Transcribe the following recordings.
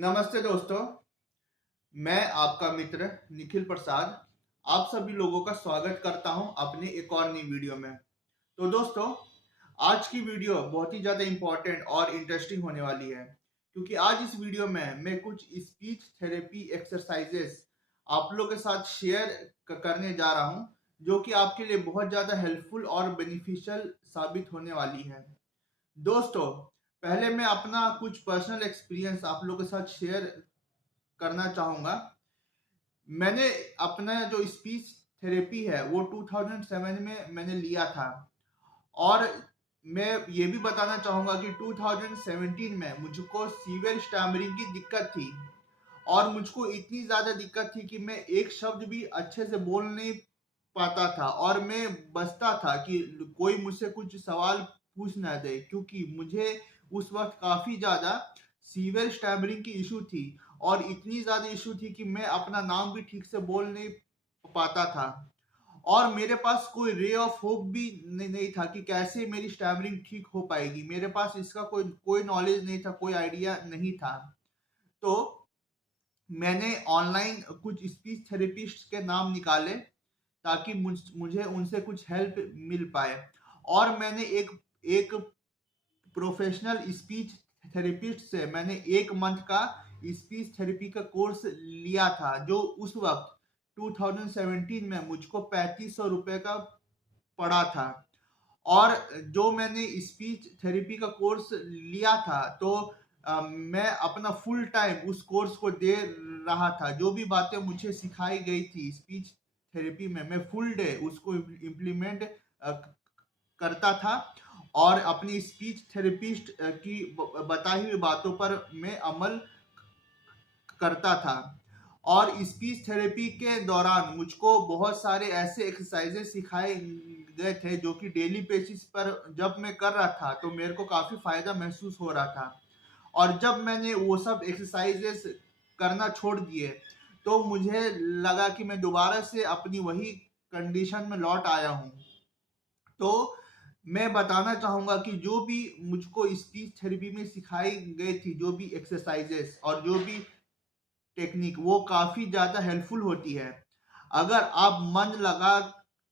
नमस्ते दोस्तों। मैं आपका मित्र निखिल प्रसाद आप सभी लोगों का स्वागत करता हूं अपने एक और नई वीडियो में। तो दोस्तों, आज की वीडियो बहुत ही ज़्यादा इम्पोर्टेंट और इंटरेस्टिंग होने वाली है, क्योंकि आज इस वीडियो में मैं कुछ स्पीच थेरेपी एक्सरसाइजेस आप लोगों के साथ शेयर करने जा रहा हूं, जो कि आपके लिए बहुत ज़्यादा हेल्पफुल और बेनिफिशियल साबित होने वाली है। दोस्तों, पहले मैं अपना कुछ पर्सनल एक्सपीरियंस आप लोगों के साथ शेयर करना चाहूँगा। मैंने अपना जो स्पीच थेरेपी है वो 2007 में मैंने लिया था, और मैं ये भी बताना चाहूँगा कि 2017 में मुझको सीवियर स्टैमरिंग की दिक्कत थी, और मुझको इतनी ज़्यादा दिक्कत थी कि मैं एक शब्द भी अच्छे से बोल नहीं पाता था, और मैं बचता था कि कोई मुझसे कुछ सवाल पूछ ना दे, क्योंकि मुझे उस वक्त काफ़ी ज़्यादा सीवियर स्टैमरिंग की इशू थी, और इतनी ज़्यादा इशू थी कि मैं अपना नाम भी ठीक से बोल नहीं पाता था, और मेरे पास कोई रे ऑफ होप भी नहीं था कि कैसे मेरी स्टैमरिंग ठीक हो पाएगी। मेरे पास इसका कोई कोई नॉलेज नहीं था, कोई आइडिया नहीं था। तो मैंने ऑनलाइन कुछ स्पीच थेरेपिस्ट के नाम निकाले, ताकि मुझे उनसे कुछ हेल्प मिल पाए, और मैंने एक एक प्रोफेशनल स्पीच थेरेपिस्ट से मैंने 1 मंथ का स्पीच थेरेपी का कोर्स लिया था, जो उस वक्त 2017 में मुझको 3500 रुपये का पड़ा था। और जो मैंने स्पीच थेरेपी का कोर्स लिया था, तो मैं अपना फुल टाइम उस कोर्स को दे रहा था। जो भी बातें मुझे सिखाई गई थी स्पीच थेरेपी में, मैं फुल डे उसको इम्प्लीमेंट करता था, और अपनी स्पीच थेरेपिस्ट की बताई हुई बातों पर मैं अमल करता था। और स्पीच थेरेपी के दौरान मुझको बहुत सारे ऐसे एक्सरसाइजेस सिखाए गए थे, जो कि डेली बेसिस पर जब मैं कर रहा था तो मेरे को काफ़ी फ़ायदा महसूस हो रहा था। और जब मैंने वो सब एक्सरसाइजेस करना छोड़ दिए, तो मुझे लगा कि मैं दोबारा से अपनी वही कंडीशन में लौट आया हूँ। तो मैं बताना चाहूँगा कि जो भी मुझको स्पीच थेरेपी में सिखाई गई थी, जो भी एक्सरसाइजेस और जो भी टेक्निक, वो काफ़ी ज़्यादा हेल्पफुल होती है। अगर आप मन लगा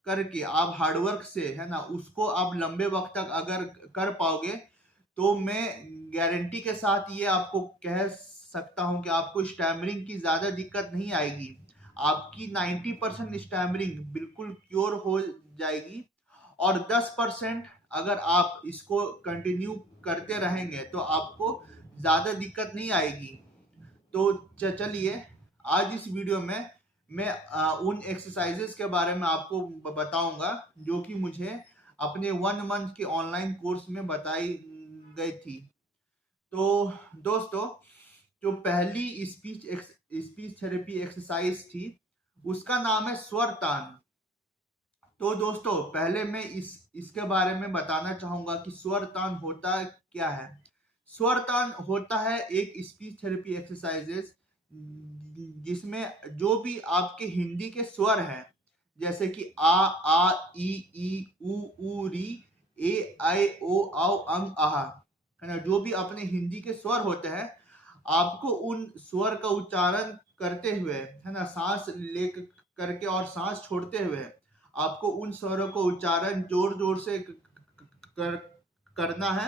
करके, आप हार्डवर्क से, है ना, उसको आप लंबे वक्त तक अगर कर पाओगे, तो मैं गारंटी के साथ ये आपको कह सकता हूँ कि आपको स्टैमरिंग की ज़्यादा दिक्कत नहीं आएगी। आपकी 90% स्टैमरिंग बिल्कुल क्योर हो जाएगी, और 10% अगर आप इसको कंटिन्यू करते रहेंगे तो आपको ज़्यादा दिक्कत नहीं आएगी। तो चलिए, आज इस वीडियो में मैं उन एक्सरसाइजेस के बारे में आपको बताऊंगा, जो कि मुझे अपने 1 मंथ के ऑनलाइन कोर्स में बताई गई थी। तो दोस्तों, जो पहली स्पीच थेरेपी एक्सरसाइज थी, उसका नाम है स्वर तान। तो दोस्तों, पहले मैं इसके बारे में बताना चाहूंगा कि स्वर तान होता क्या है। स्वर तान होता है एक स्पीच थेरेपी एक्सरसाइजेस, जिसमें जो भी आपके हिंदी के स्वर हैं, जैसे कि आ ई ऊ री, ए आई ओ औ अंग आहा, है ना, जो भी अपने हिंदी के स्वर होते हैं, आपको उन स्वर का उच्चारण करते हुए, है ना, सांस ले करके और सांस छोड़ते हुए आपको उन स्वरों को उच्चारण जोर जोर से कर करना है।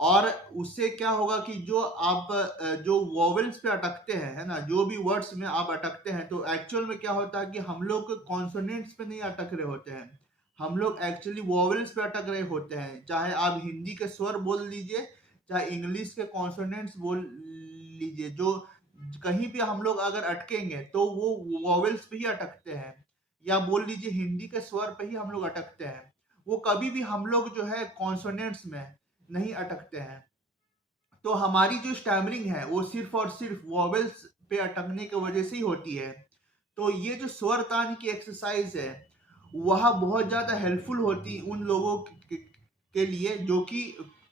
और उससे क्या होगा कि जो आप जो वोवेल्स पे अटकते हैं, है ना, जो भी वर्ड्स में आप अटकते हैं, तो एक्चुअल में क्या होता है कि हम लोग कॉन्सोनेंट्स पे नहीं अटक रहे होते हैं, हम लोग एक्चुअली वोवेल्स पे अटक रहे होते हैं। चाहे आप हिंदी के स्वर बोल लीजिए, चाहे इंग्लिश के कॉन्सोनेंट्स बोल लीजिए, जो कहीं भी हम लोग अगर अटकेंगे तो वो वोवेल्स पे ही अटकते हैं, या बोल लीजिए हिंदी के स्वर पे ही हम लोग अटकते हैं। वो कभी भी हम लोग जो है कॉन्सोनेंट्स में नहीं अटकते हैं। तो हमारी जो स्टैमरिंग है वो सिर्फ और सिर्फ वॉवेल्स पे अटकने की वजह से ही होती है। तो ये जो स्वर तान की एक्सरसाइज है, वह बहुत ज़्यादा हेल्पफुल होती उन लोगों के लिए जो कि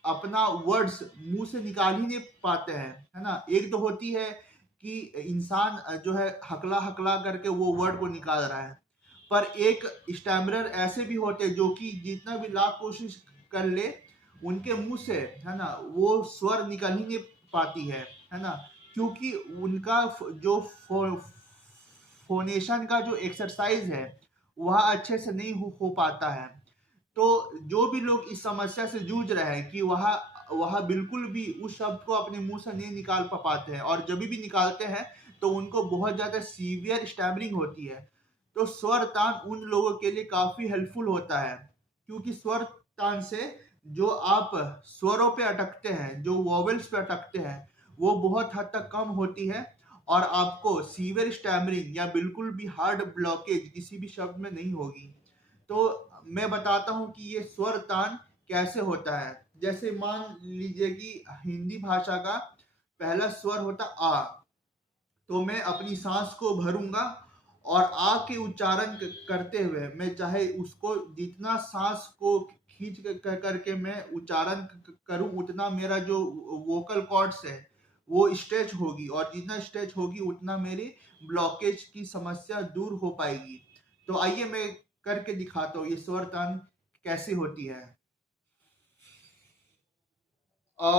अपना वर्ड्स मुंह से निकाल ही नहीं पाते हैं, है ना। एक तो होती है कि इंसान जो है हकला हकला करके वो वर्ड को निकाल रहा है, पर एक स्टैमरर ऐसे भी होते हैं जो कि जितना भी लाख कोशिश कर ले, उनके मुंह से, है ना, वो स्वर निकल ही नहीं पाती है ना। क्योंकि उनका जो फोनेशन का जो एक्सरसाइज है वह अच्छे से नहीं हो पाता है। तो जो भी लोग इस समस्या से जूझ रहे हैं कि वह वह बिल्कुल भी उस शब्द को अपने मुंह से नहीं निकाल पाते हैं, और जब भी निकालते हैं तो उनको बहुत ज्यादा सीवियर स्टैमरिंग होती है। तो स्वर तान उन लोगों के लिए काफी हेल्पफुल होता है, क्योंकि स्वर तान से जो आप स्वरों पे अटकते हैं, जो वॉवेल्स पे अटकते हैं, वो बहुत हद तक कम होती है, और आपको सीवियर स्टैमरिंग या बिल्कुल भी हार्ड ब्लॉकेज किसी भी शब्द में नहीं होगी। तो मैं बताता हूँ कि ये स्वर तान कैसे होता है। जैसे मान लीजिए कि हिंदी भाषा का पहला स्वर होता आ, तो मैं अपनी सांस को भरूंगा और आ के उच्चारण करते हुए मैं चाहे उसको जितना सांस को खींच करके मैं उच्चारण करूं, उतना मेरा जो वोकल कॉर्ड्स है वो स्ट्रेच होगी, और जितना स्ट्रेच होगी उतना मेरी ब्लॉकेज की समस्या दूर हो पाएगी। तो आइए मैं करके दिखाता हूँ ये स्वर तान कैसे होती है। आ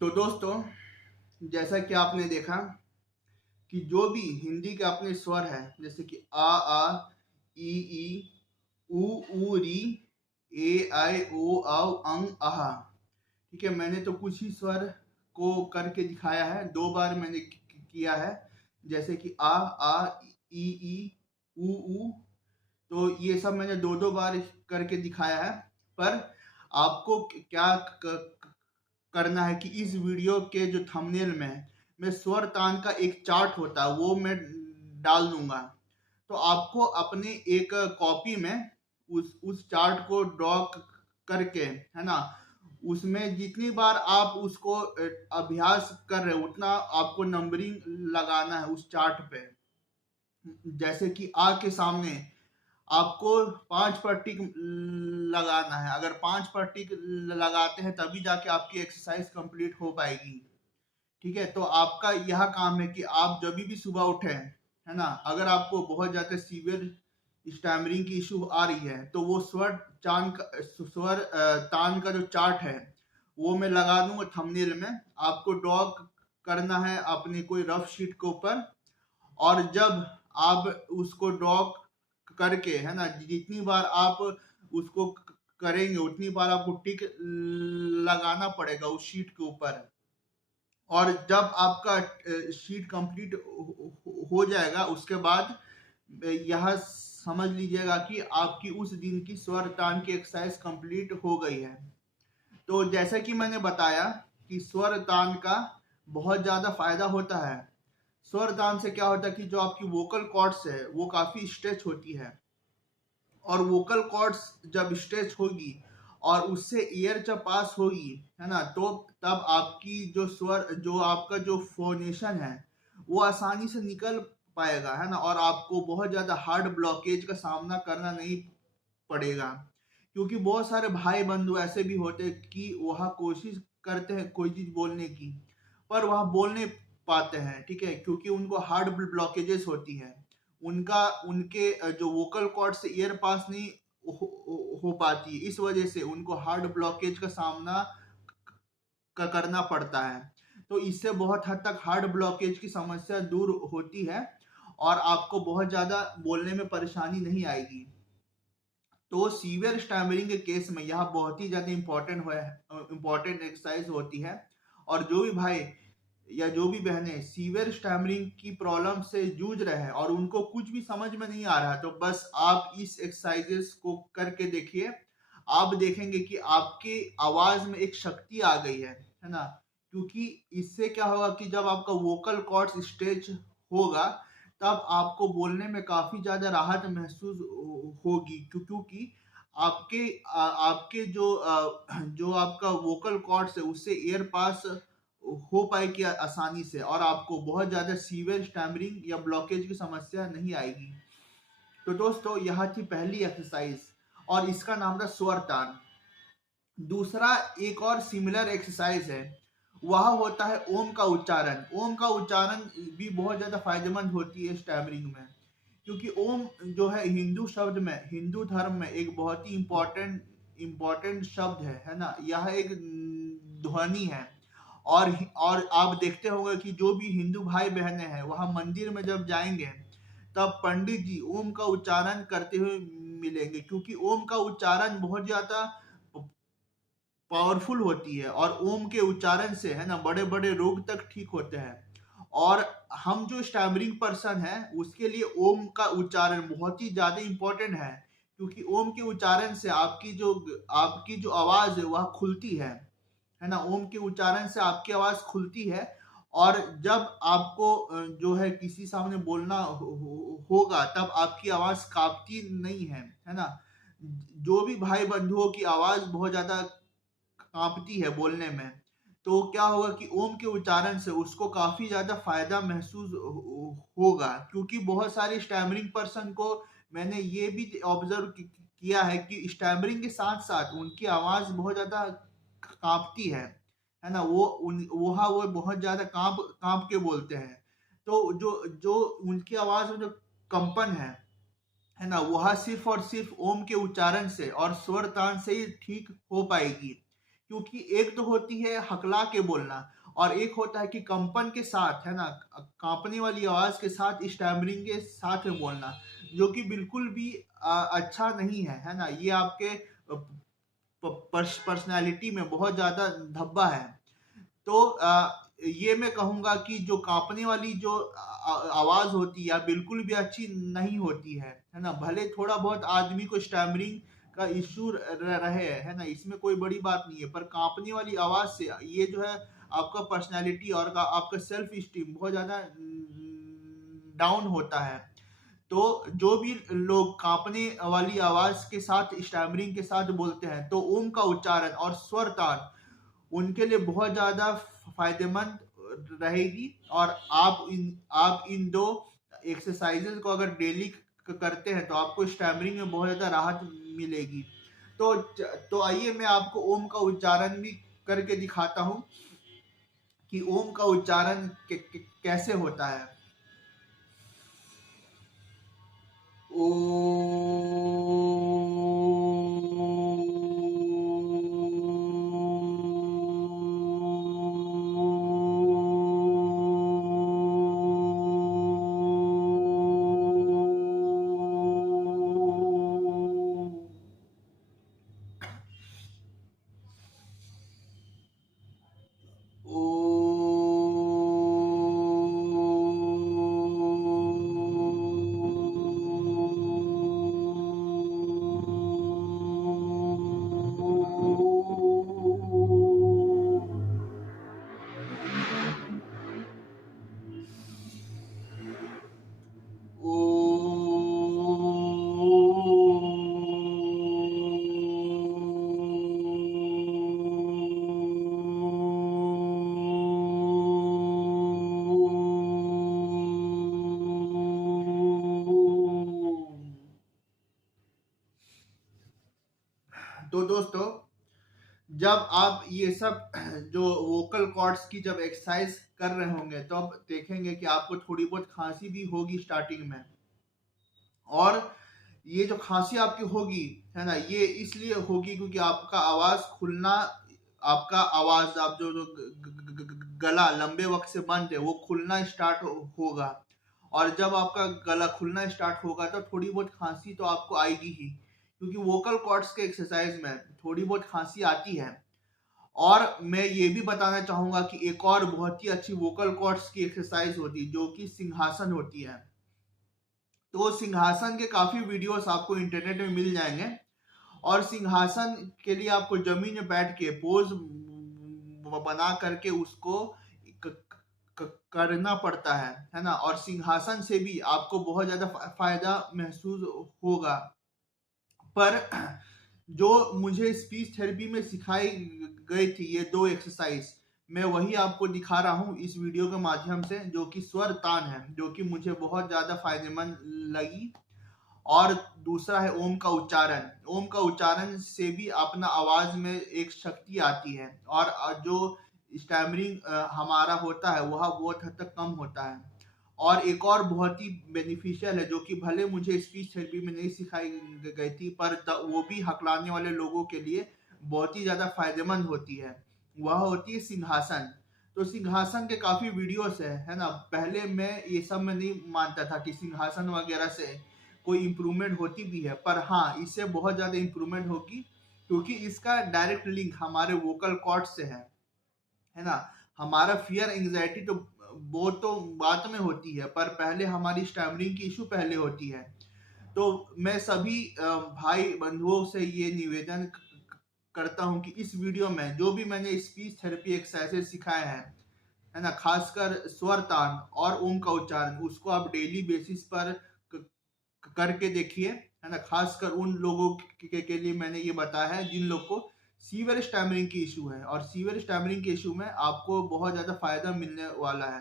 तो दोस्तों, जैसा कि आपने देखा कि जो भी हिंदी के अपने स्वर है, जैसे कि ई उ री, आई ओ अंग आहा, ठीक है। मैंने तो कुछ ही स्वर को करके दिखाया है, 2 बार मैंने किया है, जैसे कि ई उ। तो ये सब मैंने 2 बार करके दिखाया है। पर आपको क्या करना है कि इस वीडियो के जो थंबनेल में मैं स्वर तान का एक चार्ट होता है वो मैं डाल दूंगा। तो आपको अपने एक कॉपी में उस चार्ट को ड्रॉ करके, है ना, उसमें जितनी बार आप उसको अभ्यास कर रहे हो उतना आपको नंबरिंग लगाना है उस चार्ट पे। जैसे कि आ के सामने आपको 5 पर टिक लगाना है। अगर 5 पर टिक लगाते हैं तभी जाके आपकी एक्सरसाइज कंप्लीट हो पाएगी, ठीक है। तो आपका यह काम है कि आप जब भी सुबह उठे, है ना, अगर आपको बहुत ज्यादा सीवियर स्टैमरिंग की इशू आ रही है तो वो स्वर तान का जो चार्ट है वो मैं लगा दूंगा थंबनेल में। आपको ड्रॉ करना है अपनी कोई रफ शीट के ऊपर, और जब आप उसको ड्रॉ करके, है ना, जितनी बार आप उसको करेंगे उतनी बार आपको टिक लगाना पड़ेगा उस शीट के ऊपर। और जब आपका शीट कंप्लीट हो जाएगा उसके बाद यह समझ लीजिएगा कि आपकी उस दिन की स्वर तान की एक्सरसाइज कंप्लीट हो गई है। तो जैसा कि मैंने बताया कि स्वर तान का बहुत ज्यादा फायदा होता है। स्वर तान से क्या होता है कि जो आपकी वोकल कॉर्ड्स है वो काफी स्ट्रेच होती है, और वोकल कॉर्ड्स जब स्ट्रेच होगी और उससे एयर जब पास होगी, है ना, तो तब आपकी जो स्वर, जो आपका जो फोनेशन है वो आसानी से निकल पाएगा, है ना, और आपको बहुत ज्यादा हार्ड ब्लॉकेज का सामना करना नहीं पड़ेगा। क्योंकि बहुत सारे भाई बंधु ऐसे भी होते हैं कि वह कोशिश करते हैं कोई चीज बोलने की, पर वह बोल नहीं पाते हैं, ठीक है, क्योंकि उनको हार्ड ब्लॉकेजेस होती है। उनका उनके जो वोकल कॉर्ड से एयर पास नहीं हो पाती, इस वजह से उनको हार्ड ब्लॉकेज का सामना करना पड़ता है। तो इससे बहुत हद तक हार्ड ब्लॉकेज की समस्या दूर होती है और आपको बहुत ज्यादा बोलने में परेशानी नहीं आएगी। तो सीवियर स्टैमरिंग के केस में यह बहुत ही ज्यादा इंपॉर्टेंट एक्सरसाइज होती है। और जो भी भाई या जो भी बहनें सीवियर स्टैमरिंग की प्रॉब्लम से जूझ रहे हैं और उनको कुछ भी समझ में नहीं आ रहा है, तो बस आप इस एक्सरसाइजेस को करके देखिए। आप देखेंगे कि आपकी आवाज में एक शक्ति आ गई है ना। क्योंकि इससे क्या होगा कि जब आपका वोकल कॉर्ड्स स्ट्रेच होगा तब आपको बोलने में काफी ज्यादा राहत महसूस होगी, क्योंकि आपके जो आपका वोकल कॉर्ड्स है उससे एयर पास हो पाएगी आसानी से, और आपको बहुत ज्यादा सीवियर स्टैमरिंग या ब्लॉकेज की समस्या नहीं आएगी। तो दोस्तों, यह थी पहली एक्सरसाइज और इसका नाम था स्वर तान। दूसरा एक और सिमिलर एक्सरसाइज है, वह होता है ओम का उच्चारण। ओम का उच्चारण भी बहुत ज्यादा फायदेमंद होती है स्टैमरिंग में, क्योंकि ओम जो है हिंदू शब्द में, हिंदू धर्म में एक बहुत ही इम्पोर्टेंट शब्द है ना। यह एक ध्वनि है। और आप देखते होंगे कि जो भी हिंदू भाई बहनें हैं वह मंदिर में जब जाएंगे तब पंडित जी ओम का उच्चारण करते हुए मिलेंगे, क्योंकि ओम का उच्चारण बहुत ज्यादा पावरफुल होती है और ओम के उच्चारण से, है ना, बड़े बड़े रोग तक ठीक होते हैं। और हम जो स्टैमरिंग पर्सन है उसके लिए ओम का उच्चारण बहुत ही ज्यादा इंपॉर्टेंट है, क्योंकि ओम के उच्चारण से आपकी जो आवाज है वह खुलती है ना। ओम के उच्चारण से आपकी आवाज खुलती है, और जब आपको जो है किसी सामने बोलना होगा तब आपकी आवाज कांपती नहीं है ना। जो भी भाई बंधुओं की आवाज बहुत ज्यादा कांपती है बोलने में, तो क्या होगा कि ओम के उच्चारण से उसको काफी ज्यादा फायदा महसूस होगा। क्योंकि बहुत सारे स्टैमरिंग पर्सन को मैंने ये भी ऑब्जर्व किया है कि स्टैमरिंग के साथ साथ उनकी आवाज बहुत ज्यादा कांपती है ना। वो बहुत ज्यादा कांप कांप के बोलते हैं। तो जो जो उनकी आवाज में जो कंपन है ना, वह सिर्फ और सिर्फ ओम के उच्चारण से और स्वर तान से ही ठीक हो पाएगी। क्योंकि एक तो होती है हकला के बोलना और एक होता है कि कंपन के साथ, है ना, कांपने वाली आवाज के साथ, स्टैमरिंग के साथ में बोलना, जो कि बिल्कुल भी अच्छा नहीं है ना। ये आपके पर्सनालिटी में बहुत ज्यादा धब्बा है। तो ये मैं कहूंगा कि जो कांपने वाली जो आवाज होती है बिल्कुल भी अच्छी नहीं होती है ना। भले थोड़ा बहुत आदमी को स्टैमरिंग का इश्यू रहे, है ना, इसमें कोई बड़ी बात नहीं है, पर कांपने वाली आवाज से ये जो है आपका पर्सनालिटी और आपका सेल्फ स्टीम बहुत ज्यादा डाउन होता है। तो जो भी लोग कांपने वाली आवाज के साथ स्टैमरिंग के साथ बोलते हैं, तो ओम का उच्चारण और स्वर तान उनके लिए बहुत ज्यादा फायदेमंद रहेगी। और आप इन दो एक्सरसाइजेज को अगर डेली करते हैं तो आपको स्टैमरिंग में बहुत ज्यादा राहत मिलेगी। तो आइए मैं आपको ओम का उच्चारण भी करके दिखाता हूं कि ओम का उच्चारण कैसे होता है। ओ तो दोस्तों, जब आप ये सब जो वोकल कॉर्ड्स की जब एक्सरसाइज कर रहे होंगे तो आप देखेंगे कि आपको थोड़ी बहुत खांसी भी होगी स्टार्टिंग में। और ये जो खांसी आपकी होगी, है ना, ये इसलिए होगी क्योंकि आपका आवाज खुलना, आपका आवाज, आप जो गला लंबे वक्त से बंद है वो खुलना स्टार्ट होगा। और जब आपका गला खुलना स्टार्ट होगा तो थोड़ी बहुत खांसी तो आपको आएगी ही, क्योंकि वोकल कॉर्ड्स के एक्सरसाइज में थोड़ी बहुत खांसी आती है। और मैं ये भी बताना चाहूंगा कि एक और बहुत ही अच्छी वोकल कॉर्ड्स की एक्सरसाइज होती है जो कि सिंहासन होती है। तो सिंहासन के काफी वीडियोस आपको इंटरनेट में मिल जाएंगे। और सिंहासन के लिए आपको जमीन में बैठ के पोज बना करके उसको करना पड़ता है ना। और सिंहासन से भी आपको बहुत ज्यादा फायदा महसूस होगा। पर जो मुझे स्पीच थेरेपी में सिखाई गई थी ये दो एक्सरसाइज, मैं वही आपको दिखा रहा हूँ इस वीडियो के माध्यम से, जो कि स्वर तान है, जो कि मुझे बहुत ज्यादा फायदेमंद लगी। और दूसरा है ओम का उच्चारण। ओम का उच्चारण से भी अपना आवाज में एक शक्ति आती है और जो स्टैमरिंग हमारा होता है वह बहुत हद तक कम होता है। और एक और बहुत ही बेनिफिशियल है जो कि भले मुझे स्पीच थेरेपी में नहीं सिखाई गई थी, पर वो भी हकलाने वाले लोगों के लिए बहुत ही ज्यादा फायदेमंद होती है। वह होती है सिंहासन। तो सिंहासन के काफी वीडियोस है ना। पहले मैं ये सब में नहीं मानता था कि सिंहासन वगैरह से कोई इंप्रूवमेंट होती भी है, पर हाँ इससे बहुत ज्यादा इंप्रूवमेंट होगी, क्योंकि इसका डायरेक्ट लिंक हमारे वोकल कॉर्ड से है ना। हमारा फियर एंजाइटी तो वो तो बाद में होती है, पर पहले हमारी स्टैमरिंग की इशू पहले होती है। तो मैं सभी भाई बंधुओं से ये निवेदन करता हूं कि इस वीडियो में जो भी मैंने स्पीच थेरेपी एक्सरसाइजेस सिखाए हैं, है ना, खासकर स्वर तान और ओम का उच्चारण, उसको आप डेली बेसिस पर करके देखिए, है ना। खासकर उन लोगों के लिए मैंने ये बताया है जिन लोग को सीवियर स्टैमरिंग की इशू है, और सीवियर स्टैमरिंग के इशू में आपको बहुत ज्यादा फायदा मिलने वाला है।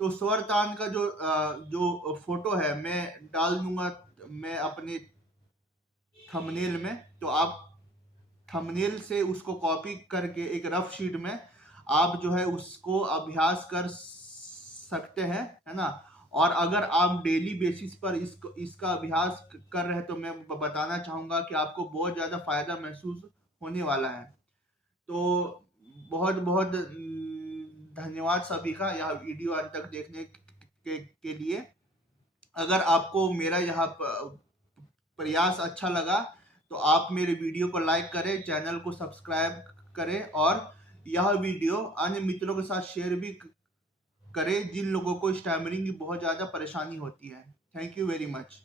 तो स्वर तान का जो फोटो है मैं डाल दूंगा मैं अपने थंबनेल में, तो आप थंबनेल से उसको कॉपी करके एक रफ शीट में आप जो है उसको अभ्यास कर सकते हैं, है ना। और अगर आप डेली बेसिस पर इसका अभ्यास कर रहे हैं तो मैं बताना चाहूंगा कि आपको बहुत ज्यादा फायदा महसूस होने वाला है। तो बहुत बहुत धन्यवाद सभी का यह वीडियो अंत तक देखने के लिए। अगर आपको मेरा यह प्रयास अच्छा लगा तो आप मेरे वीडियो को लाइक करें, चैनल को सब्सक्राइब करें और यह वीडियो अन्य मित्रों के साथ शेयर भी करें जिन लोगों को स्टैमरिंग की बहुत ज़्यादा परेशानी होती है। Thank you very much.